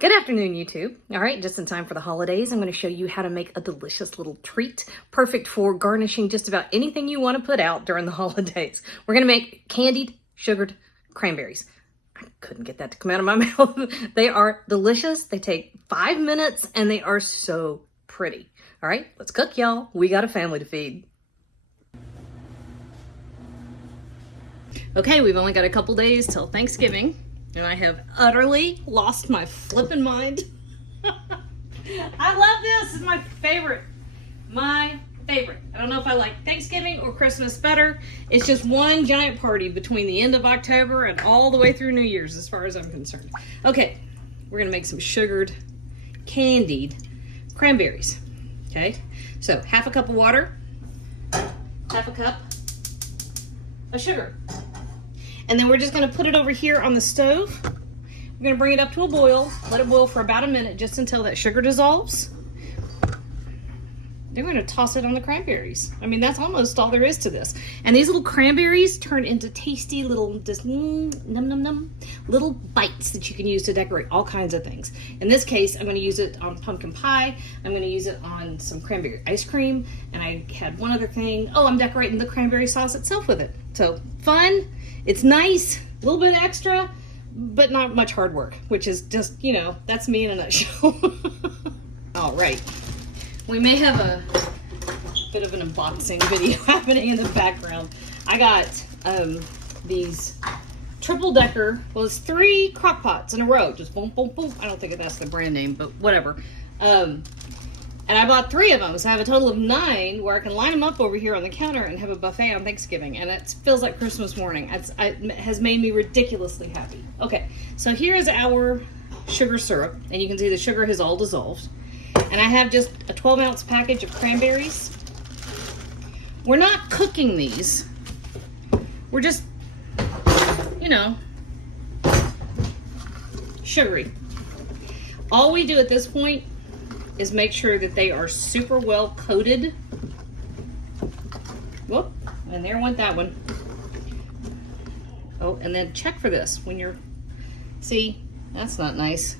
Good afternoon, YouTube. All right, just in time for the holidays, I'm going to show you how to make a delicious little treat, perfect for garnishing just about anything you want to put out during the holidays. We're going to make candied sugared cranberries. I couldn't get that to come out of my mouth. They are delicious. They take 5 minutes and they are so pretty. All right, let's cook, y'all. We got a family to feed. Okay, we've only got a couple days till Thanksgiving. And I have utterly lost my flippin' mind. I love this. It's my favorite. My favorite. I don't know if I like Thanksgiving or Christmas better. It's just one giant party between the end of October and all the way through New Year's as far as I'm concerned. Okay, we're gonna make some sugared, candied cranberries. Okay, so half a cup of water, half a cup of sugar. And then we're just gonna put it over here on the stove. We're gonna bring it up to a boil, let it boil for about a minute just until that sugar dissolves. Then we're gonna toss it on the cranberries. I mean, that's almost all there is to this. And these little cranberries turn into tasty little, just num num num, little bites that you can use to decorate all kinds of things. In this case, I'm gonna use it on pumpkin pie. I'm gonna use it on some cranberry ice cream. And I had one other thing. Oh, I'm decorating the cranberry sauce itself with it. So fun. It's nice, a little bit extra, but not much hard work, which is just, you know, that's me in a nutshell. All right. We may have a bit of an unboxing video happening in the background. I got these triple decker, well, it's 3 crock pots in a row, just boom, boom, boom. I don't think that's the brand name, but whatever. And I bought 3 of them, so I have a total of 9 where I can line them up over here on the counter and have a buffet on Thanksgiving. And it feels like Christmas morning. It has made me ridiculously happy. Okay, so here is our sugar syrup, and you can see the sugar has all dissolved. And I have just a 12-ounce package of cranberries. We're not cooking these. We're just, you know, sugary. All we do at this point is make sure that they are super well coated. Whoop, and there went that one. Oh, and then check for this when you're, see, that's not nice.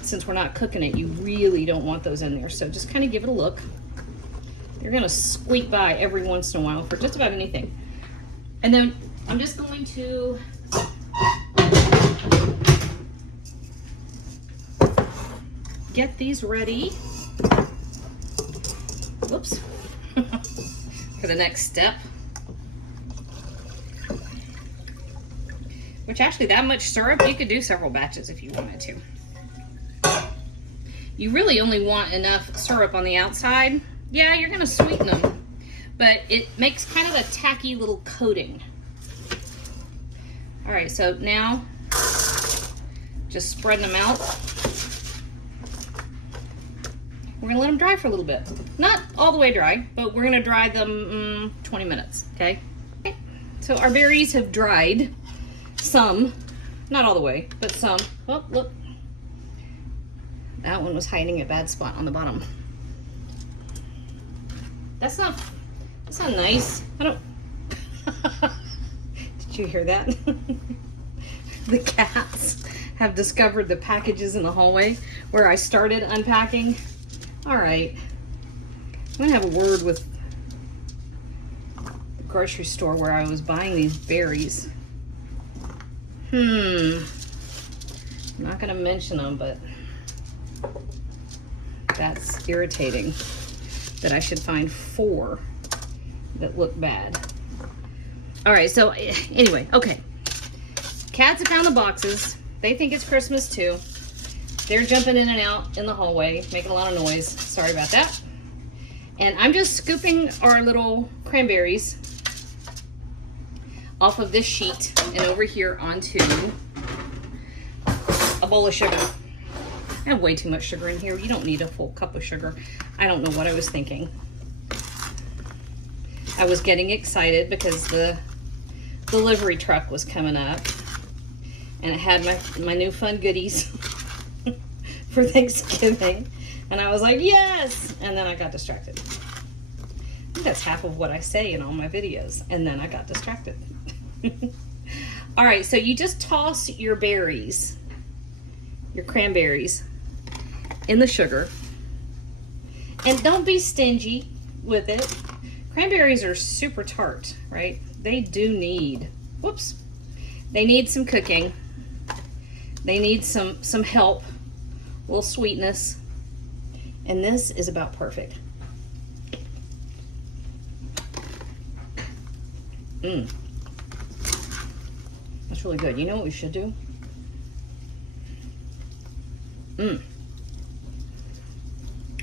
Since we're not cooking it, you really don't want those in there. So just kind of give it a look. They're gonna squeak by every once in a while for just about anything. And then I'm just going to get these ready. Whoops. For the next step. Which actually, that much syrup, you could do several batches if you wanted to. You really only want enough syrup on the outside. Yeah, you're gonna sweeten them, but it makes kind of a tacky little coating. All right, so now just spreading them out. We're gonna let them dry for a little bit. Not all the way dry, but we're gonna dry them 20 minutes, okay? So our berries have dried some, not all the way, but some. Oh, look. That one was hiding a bad spot on the bottom. That's not nice. I don't, did you hear that? The cats have discovered the packages in the hallway where I started unpacking. All right, I'm gonna have a word with the grocery store where I was buying these berries. I'm not gonna mention them, but that's irritating that I should find 4 that look bad. All right, so anyway, okay. Cats have found the boxes. They think it's Christmas too. They're jumping in and out in the hallway, making a lot of noise. Sorry about that. And I'm just scooping our little cranberries off of this sheet and over here onto a bowl of sugar. I have way too much sugar in here. You don't need a full cup of sugar. I don't know what I was thinking. I was getting excited because the delivery truck was coming up and it had my new fun goodies for Thanksgiving. And I was like, yes! And then I got distracted. I think that's half of what I say in all my videos. And then I got distracted. All right, so you just toss your berries your cranberries in the sugar. And don't be stingy with it. Cranberries are super tart, right? They do need, whoops, they need some cooking. They need some help, a little sweetness. And this is about perfect. That's really good. You know what we should do?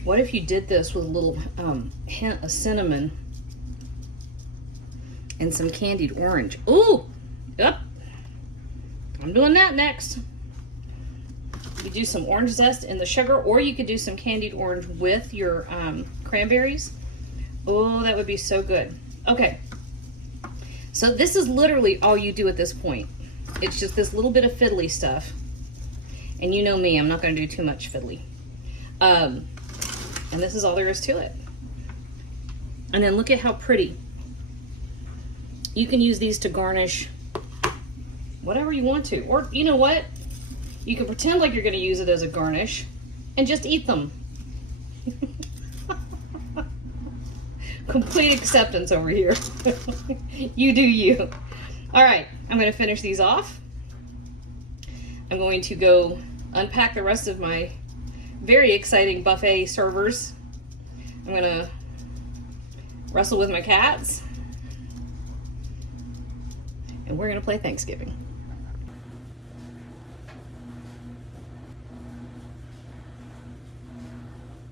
What if you did this with a little hint of cinnamon and some candied orange? Ooh! Yep. I'm doing that next. You do some orange zest in the sugar, or you could do some candied orange with your cranberries. Oh, that would be so good. Okay. So this is literally all you do at this point. It's just this little bit of fiddly stuff. And you know me, I'm not going to do too much fiddly. And this is all there is to it. And then look at how pretty. You can use these to garnish whatever you want to. Or you know what? You can pretend like you're going to use it as a garnish and just eat them. Complete acceptance over here. You do you. All right, I'm going to finish these off. I'm going to go unpack the rest of my very exciting buffet servers. I'm going to wrestle with my cats. And we're going to play Thanksgiving.